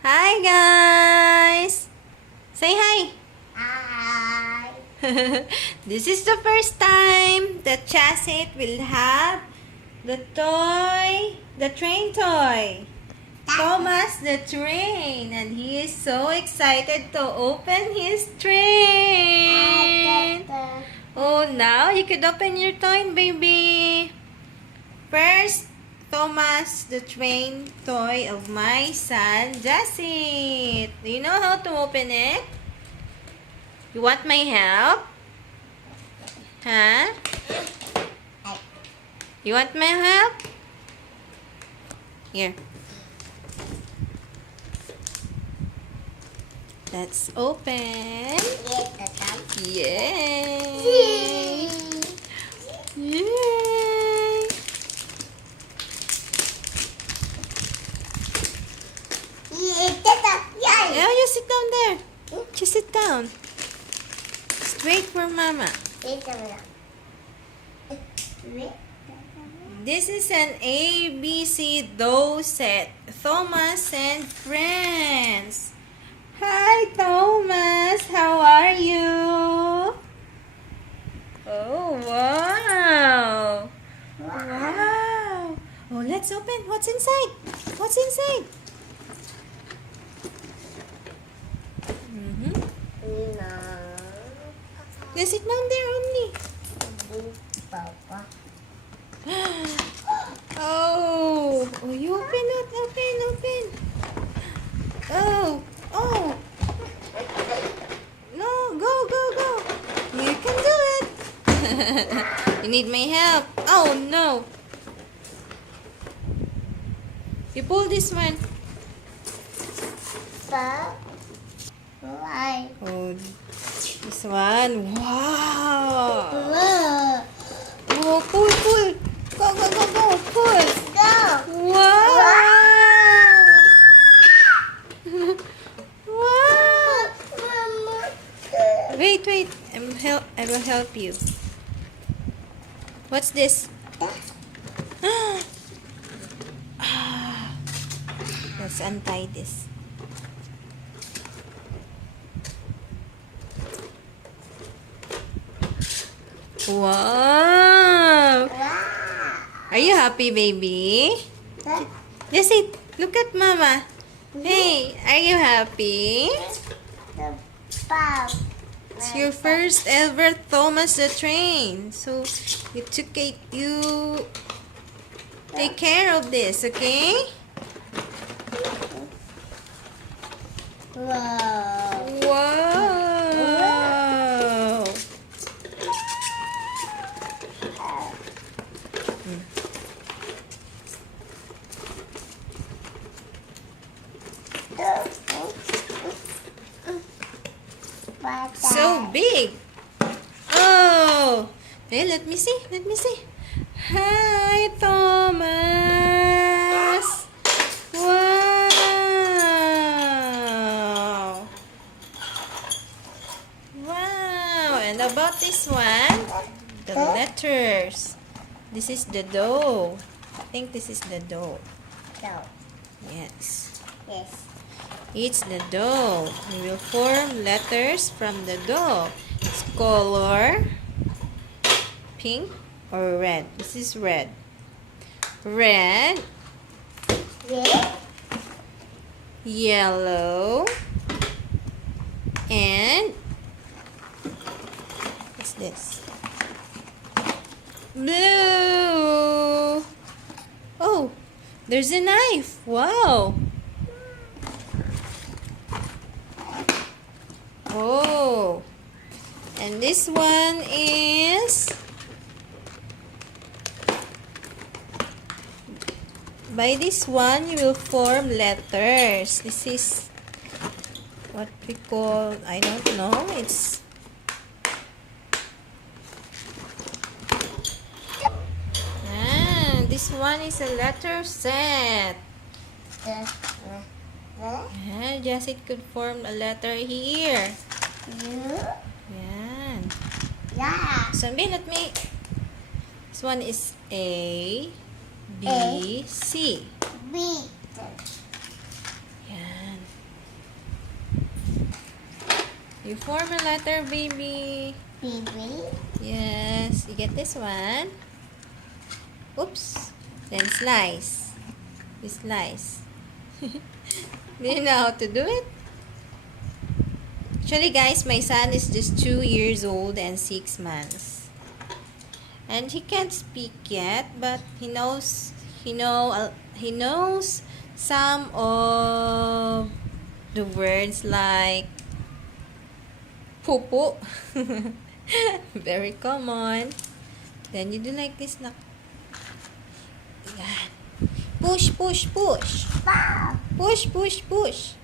Hi guys! Say hi! Hi. This is the first time that Chassit will have the train toy. Thomas the train, and he is so excited to open his train. Oh, now you could open your toy, baby. First, Thomas the train toy of my son, Jacit. Do you know how to open it? You want my help? Huh? You want my help? Here. Let's open. Yay! Yay! Yeah, you sit down there. Just sit down. Straight for Mama. This is an ABC Doh set. Thomas and friends. Hi, Thomas. How are you? Oh, wow. Wow. Oh, let's open. What's inside? What's inside? You sit down there only. Oh, you open it, open. Oh. No, go. You can do it. You need my help. Oh, no. You pull this one. Oh, this one. Wow. Oh, pull. Go. Pull. Wow. Wow. Wait. I will help you. What's this? Let's untie this. Wow. Are you happy, baby? Just sit. Look at Mama. Hey, are you happy? It's your first ever Thomas the Train. So you take care of this, okay? Wow. So big. Oh. Hey, let me see. Hi, Thomas. Wow. And about this one, the letters. This is the dough. I think this is the dough. Yes. It's the dough. We will form letters from the dough. It's color pink or red. This is red. Red. Yellow. And what's this? Blue. Oh, there's a knife. Wow. Oh, and this one is by this one you will form letters. This is what we call, I don't know, it's this one is a letter set. Jacit could form a letter here. Yan. Sabihin at me. This one is A, B, C. B. Yan. You form a letter, baby. Baby. Yes. You get this one. Oops. Then slice. You slice. Do you know how to do it? Actually, guys, my son is just 2 years old and 6 months. And he can't speak yet, but he knows some of the words like pupu. Very common. Then you do like this na. Yan. Push, push, push. Wow. Push, push, push.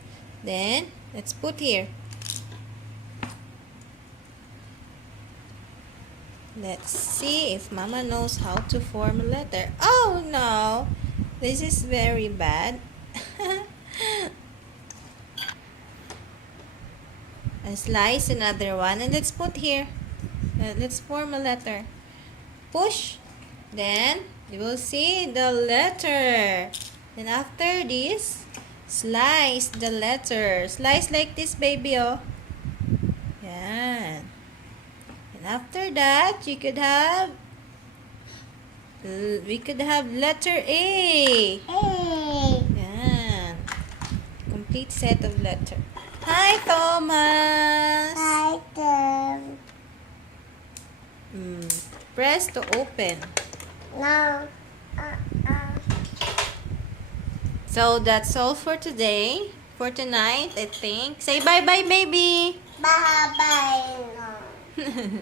Then, let's put here. Let's see if Mama knows how to form a letter. Oh no! This is very bad. And slice another one. And let's put here. Let's form a letter. Push. Then, you will see the letter. Then after this, slice the letter. Slice like this, baby, oh. Yan. And after that, we could have letter A. Hey. Yan. Complete set of letter. Hi, Thomas. Hi, Tom. Press to open. No. So that's all for today. For tonight, I think. Say bye-bye, baby. Bye-bye. No.